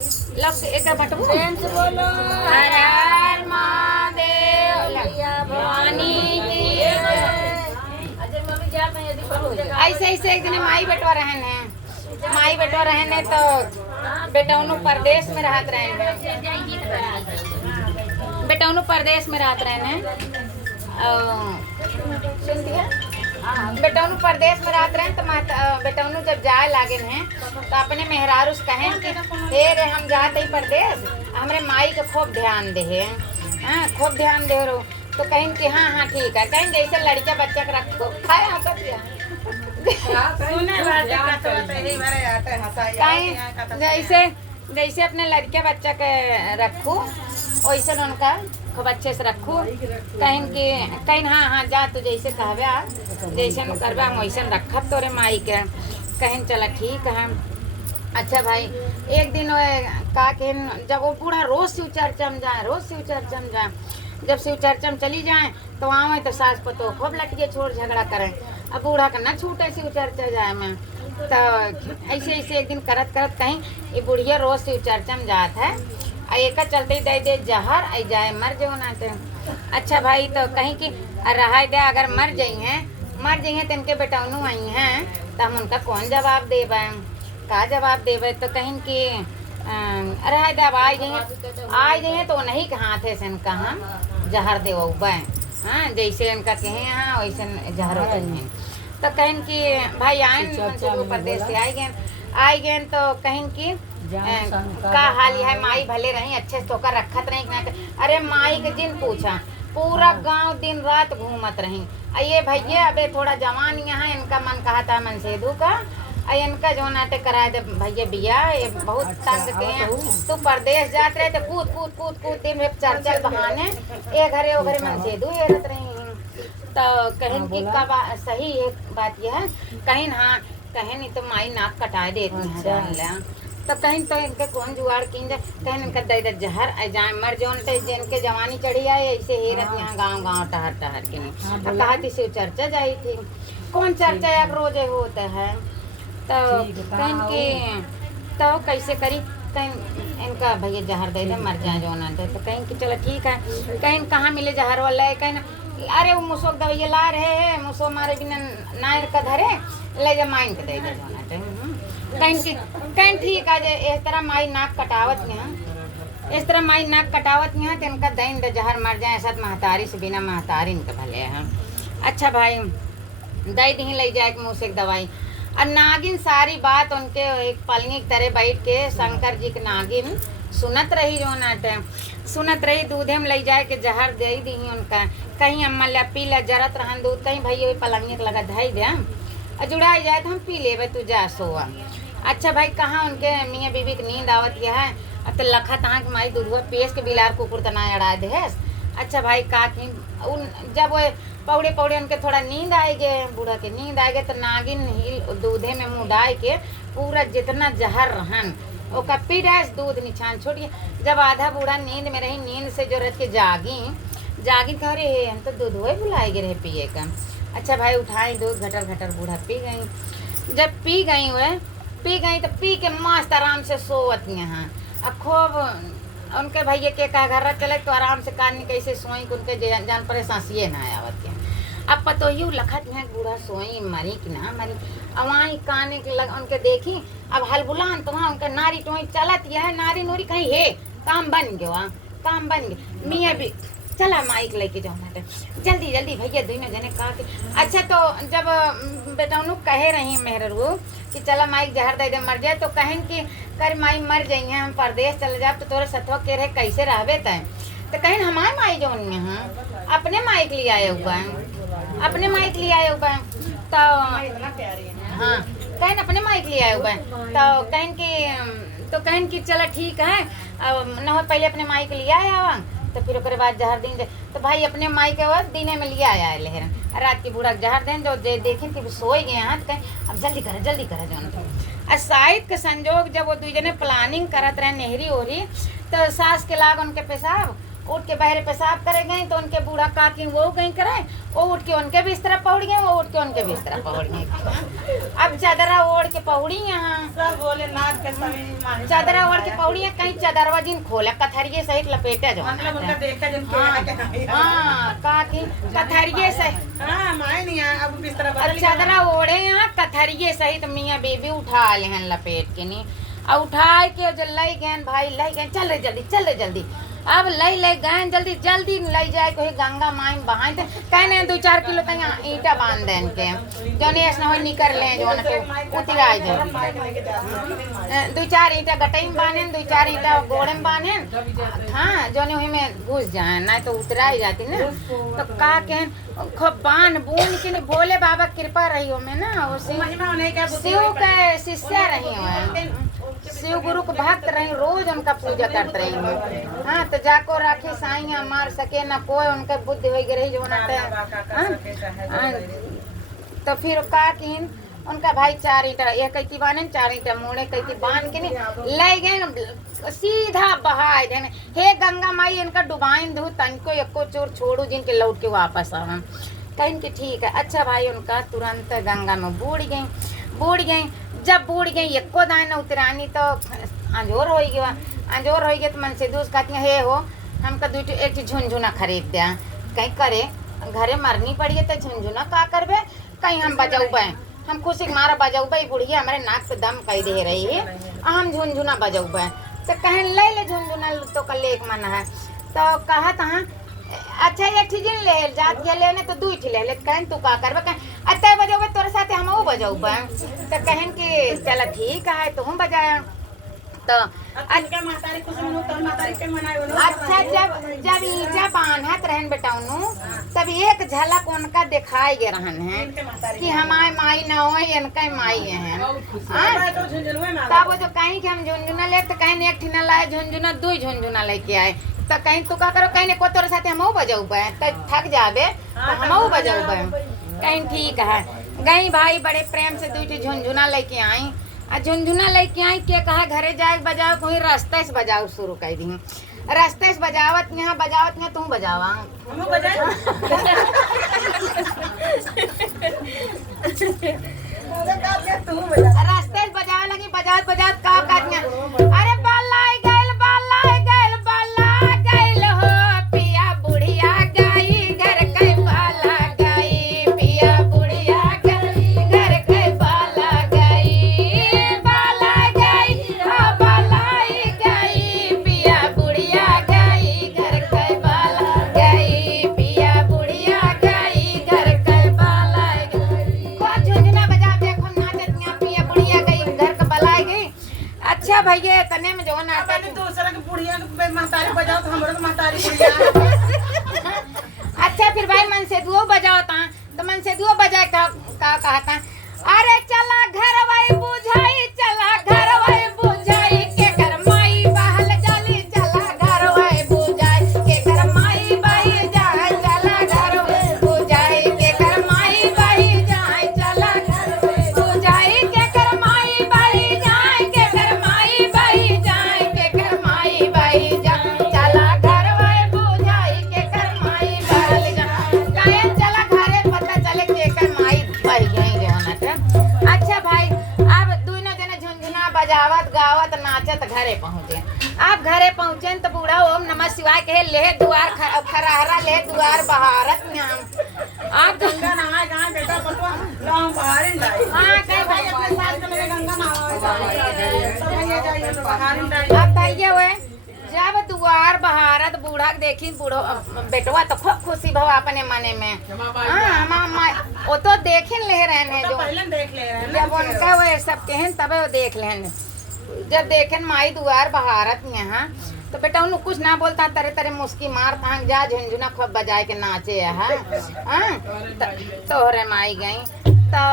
लग एक बटबू प्रेम से बोलो। हर हर महादेव भवानी की ऐसे ऐसे एक दिन माई बेटवा रहन है। माई बेटवा रहन है तो बेटौनु परदेश में रहत रहन है। बेटौनु परदेश में रहत रहन है। बेटौनु परदेश में रहत रहन तो बेटौनु जब जाए लागे हैं तो अपने मेहरारू से कहें कि हे रे हम जाते ही परदेश हमरे माई के खूब ध्यान दे है। हाँ खूब ध्यान दे रो तो कहें कि हाँ हाँ ठीक है। कहें जैसे लड़का बच्चा के रखो खाए हाँ सब जैसे जैसे अपने लड़के बच्चा के रखू वैसे उनका खूब अच्छे से रखू। कहीं कि कहीं हाँ हाँ जा तू जैसे कहबे जैसे करबे हम वैसे रखब तोरे माई के। कहीं चला ठीक है। अच्छा भाई एक दिन का कहें जब वो बूढ़ा रोज शिव चर्चा में जाए रोज शिव चर्चा में जाए जब शिव चर्चा में चली जाए तो आवे तो सास पतो खूब लटके छोड़ झगड़ा करें। अब बूढ़ा का न छूटे शिव चर्चा जाए में तो ऐसे ऐसे एक दिन करत करत कहीं ये बुढ़िया रोज शिव चर्चा में जात है एक चलते ही दे दे जहर आई जाए मर जाओ ना तो। अच्छा भाई तो कहीं कि रहा दे अगर मर जाई हैं तो इनके बेटौनू आई हैं तो हम उनका कौन जवाब देवे का जवाब देवे तो कहीं कि रहा दे अब आई जाइए तो नहीं के हाथ है से इनका हम जहर दे हाँ जैसे इनका कहें हाँ वैसे जहर होते हैं। तो कहें कि भाई आए प्रदेश से आई गए तो कहें कि का हाल है माई भले रही अच्छे से तोकर रखत रही। अरे माई के जिन पूछा पूरा गांव दिन रात घूमत रही। ये भैया अबे थोड़ा जवान यहाँ इनका मन कहा था मन सेधु का इनका जो नाटे कराए दे भैया बिया ये बहुत तंग के हैं। तू परदेश जात रहे तो कूद कूद कूद कूद दिन में चल चल बहाने ये घरे वो घरे मन सेधु ये रत रही। तो कहें कि का सही है बात यह है। कहीं हाँ कहें नहीं तो माई नाक कटाए देती हैं तो कहीं तो इनके कौन जुगाड़ की जाए। कहीं इनका दे जहर जाए मर जो जिनके जवानी चढ़ी आए ऐसे ही रत यहाँ गाँव गाँव टहर टहर के नहीं कहा थी शिव चर्चा जाई थी कौन चर्चा एक रोज होता है। तो कहीं के तो कैसे करी कहीं इनका भैया जहर दे दे मर जाए जो ना दे तो कहीं कि चलो ठीक है। कहीं कहाँ मिले जहर वाला है कहीं अरे वो मुसो दवाइया ला रहे हैं मुसो मारे बिना नायर का धरे ले जा माइन के दे दे जो ना कहीं ठीक है। इस तरह माई नाक कटावत यहाँ इस तरह माई नाक कटावत यहाँ तो इनका दैन दे जहर मर जाए ऐसा महतारी से बिना महतारी इनके भले हैं। अच्छा भाई दई दी ले जाए मुँह से एक दवाई और नागिन सारी बात उनके एक पलनी की तरह बैठ के शंकर जी के नागिन सुनत रही जो नाटे सुनत रही दूधे में ले जाए के जहर दे दी उनका। कहीं अम्मा ला पी ला जरत रहन दूध कहीं भैया पलंग के लगा धई दे जुड़ाई जाए तो हम पी लेवे तू जा सोआ। अच्छा भाई कहाँ उनके मियाँ बीबी की नींद आवत यह है अब तो लखा तहाँ की माई दूधवा पेश के बिलार कुकुर तना अड़ा दे। अच्छा भाई का की उन जब वो पौड़े पौड़े उनके थोड़ा नींद आए गए बूढ़ा के नींद आए गए तो नागिन हिल दूधे में मुँह डाल के पूरा जितना जहर रहन वो का पी डैस दूध निछान छोड़िए। जब आधा बूढ़ा नींद में रही नींद से जो रह के जागी कह रहे हम तो दूध वही बुलाए गए रहे पिए का। अच्छा भाई उठाई दूध घटर घटर बूढ़ा पी गई। जब पी गई तो पी के मस्त आराम से सोवत यहाँ अब खूब उनके भैया के कहा घर चले तो आराम से कान कैसे सोई उनके जान पर सांसिए ना आवत के। अब पतो ही लखत है बूढ़ा सोई मरी कि ना मरी अवाई कान के लग उनके देखी अब हलबुलान तो वहाँ उनका नारी टोई चलत यह नारी नूरी कहीं है काम बन गया काम बन गया मियाँ भी चला माइक लेके जाओ ना जल्दी जल्दी भैया दोनों जने कहा कि अच्छा तो जब बेटौनू कहे रही मेहररू कि चला माइक जहर दे दे मर जाए तो कहें कि कर माई मर जाइए हम परदेश चले जाए तो तोरे सतवा के रहे कैसे रहबे तय तो कहें हमारे माई जो यहाँ अपने माइक लिए आए हुआ है अपने माइक लिए आए हुआ है तो हाँ कहें अपने माइक लिए आए हुआ है तो कहें कि चला ठीक है न हो पहले अपने माइक लिए आया हुआ तो फिर उसके बाद जहर दिन तो भाई अपने माई के बाद दिने में लिया आया है लहर रात की बूढ़ा जहर दें जो देखें कि सोए गए हैं तो कहें अब जल्दी करे जो और शायद के संजोग जब वो दू जने प्लानिंग करत रहे नहरी ओहरी तो सास के लाग उनके पेशाब उठ के बहरे पेशाब करे गए तो उनके बूढ़ा काकी वो गई करे, वो उठ के उनके बिस्तर पहुड़ गए, वो उठ के उनके बिस्तर पहुड़ गए। अब चादरा ओढ़ के पहुड़ी यहाँ सब बोले नाच के सभी चादरा ओढ़ के पहुड़ी है, कहीं चादरवा जिन खोला कथरिये सहित लपेटा जो मतलब उनका देखा जन के हाँ काकी कथरिये सहित हां माय नहीं आ अब बिस्तर बदल चादरा ओढ़े यहाँ कथरिये सहित मियाँ बेबी उठा ले हैं लपेट के नहीं, और उठाए के जो लई गए भाई लई गए, चल रे जल्दी चल रे जल्दी। अब लई गए जल्दी जल्दी लई जाए कोई गंगा माई बहाए थे कहने 2-4 किलो कहीं ईटा बांध देन के जो नहीं ऐसा हो निकर ले जो न के उतरा जाए 2-4 ईटा गटई में बांधे 2-4 ईटा गोड़े में बांधे हाँ जो नहीं में घुस जाए ना तो उतरा ही जाती ना। तो का के खूब बांध बूंद के भोले बाबा कृपा रही हो में ना उसी शिव के शिष्य रही हो, शिव गुरु के भक्त रही, रोज उनका पूजा करते रही हूँ। हाँ तो जाको राखी साइया मार सके ना कोई उनके बुद्धि हो गई जो ना तो फिर का किन उनका भाई 4 ईटा एक कैती बाने 4 ईटा मुड़े कैती बांध के नहीं ले गए सीधा बहाए देने हे गंगा माई इनका डुबाइन दू तनको एको चोर छोड़ू जिनके लौट के वापस आवा कहीं कि ठीक है। अच्छा भाई उनका तुरंत गंगा में बूढ़ गई जब बूढ़ गई एको दान उतरानी तो अंजोर हो गया तो मन से दूस कहती हे हो हमका 2 झुनझुना खरीद दिया कहीं करे घरे मरनी पड़ी है तो झुनझुना का करबे कहीं हम बजौबे हम खुशी मारा बजौबे बुढ़िया हमारे नाक से दम कह दे रही है हम झुनझुना बजौबे तो कहें ले झुनझुना तो कल एक मन है तो कहा तहाँ अच्छा ये ठीजिन ले जात के लेने तो 2 ले ले कहें तू का करबे कहें अतः बजौबे तोरे साथे हम वो बजौबे तो कहें कि चल ठीक है तो हम बजाया तो अच्छा मातारी कुछ मनो तो मातारी के मनायो अच्छा जब ईजा बांधत रहन बेटाउनु तब एक झलक उनका दिखाई गे रहन है कि हमारे माई न हो इनका माई है तब जो कहीं कि हम झुनझुना ले तो कहीं एक ठिना लाए झुनझुना 2 झुनझुना लेके आए तो कहीं तू का करो कहीं को तोरे साथे हम बजौबे तो थक जाबे तो हम बजौबे कहीं ठीक है गई भाई बड़े प्रेम से 2 झुनझुना लेके आई आ झुनझुना लेके आई के कहा घरे जाए बजाओ कोई रास्ते से बजाओ शुरू कर दी रास्ते से बजावत यहाँ तू बजावा रास्ते से बजावे लगी बजात का अरे बाला गइल हो पिया बुढ़िया गई घर के बाला गई पिया बुढ़िया गई घर के बाला गई हो बालाई गई पिया बुढ़िया गई घर के बाला गई पिया बुढ़िया गई घर के बाला गई को झुनझुना बजा देखो नाचत यहाँ पिया बुढ़िया गई घर के बाला गई। अच्छा भैया तने में जो नाटक दूसरा के बुढ़िया के मातारी बजाओ तो हमरो के मातारी बुढ़िया अच्छा फिर भाई मन से दुओ बजाओ तो मन से दुओ बजाए का कहता अरे चला घर वाई बुझाई चला घर वाई बुझाई के कर माई बहल जाली चला घर वाई बुझाई के कर माई बही जाए चला घर वाई बुझाई के कर माई बही जाए चला घर वाई बुझाई के कर माई बही जाए के कर माई बही जाए के कर माई बही जाए चला घर वाई बुझाई के कर माई बहल जाए काहे चला घरे पता चले के कर माई बही गई अच्छा भाई अब दोनों जने झुनझुना बजावत गावत नाचत घरे पहुँचे। आप घरे पहुँचे तो बूढ़ा ओम नमः शिवाय कहे ले दुआर खरहरा ले दुआर बहारत नाम आप गंगा नहाए गांव बेटा बटवा गांव बाहर लाई हाँ कहे भाई अपने साथ के मेरे गंगा नहाए तो भैया जाइए तो बाहर लाई अब भैया हुए जब दुआर बहारत बूढ़ा देखी बूढ़ो बेटवा तो खूब खुशी भवा अपने मने में हाँ वो तो देखे ले रहे जो पहले देख ले रहे जब उनका वो सब कहन तब वो देख लेन जब देखें माई दुआर बहारत यहाँ तो बेटा उन्हें कुछ ना बोलता तरह तरह मुस्की मारता जा झुनझुना खूब बजाए के नाचे है तो रे माई गई तो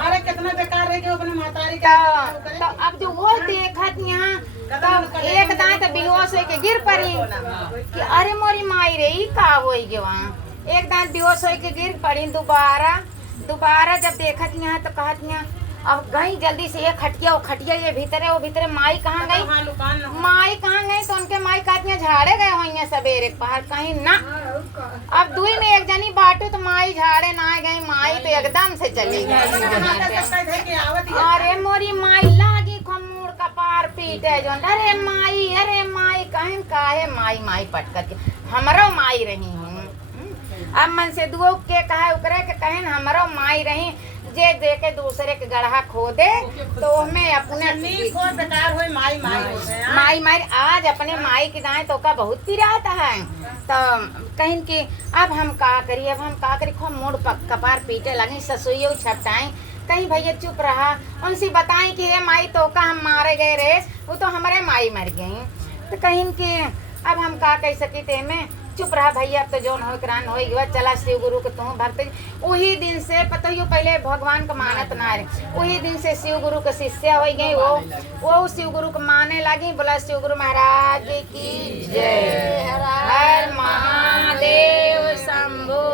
अरे कितना बेकार रह गए अपने मातारी तो अब जो वो देखत यहाँ तब एक दांत बेहोश होके गिर पड़ी कि अरे मोरी माई रे ई का होई गे वहाँ एक दांत बेहोश होके गिर पड़ी दोबारा जब देखत यहाँ तो कहत यहाँ अब गई जल्दी से ये खटिया वो खटिया ये भीतर है वो भीतर है, माई कहाँ गई? हाँ दुकान न हो। माई कहाँ गई? तो उनके माई कहती झाड़े गए होंगे सवेरे पहर कहीं ना। अब दुई में एक जनी बाटू तो माई झाड़े ना गई, माई तो एकदम से चली गई। अरे मोरी माई लागी खमूर कपार पीटे जो, अरे माई कहीं काहे माई माई पटकर के हमरो माई रही हूँ। अब मन से दुओ के कहे उकरे के कहें हमरो माई रही, जे दे के दूसरे के गढ़ा खो दे तो हमें अपने माई माई आज अपने माई की दाएं तो का बहुत पिराता है। तो कहीं कि अब हम का करी खो मूड कपार पीटे लगे, ससुइयों छपटाएं कहीं भैया चुप रहा, उनसे बताएं कि हे माई तो का हम मारे गए रे, वो तो हमारे माई मर गई। तो कहीं कि अब हम का कह सकी थे में चुप रहा भैया, अब तो जौन हो करान हो गया, चला शिव गुरु के तुम भक्त। वही दिन से पता ही पहले भगवान का मानत ना रहे, वही दिन से शिव गुरु के शिष्य हो गई, वो शिव गुरु को माने लगी। बोला शिव गुरु महाराज की जय, हर महादेव शंभो।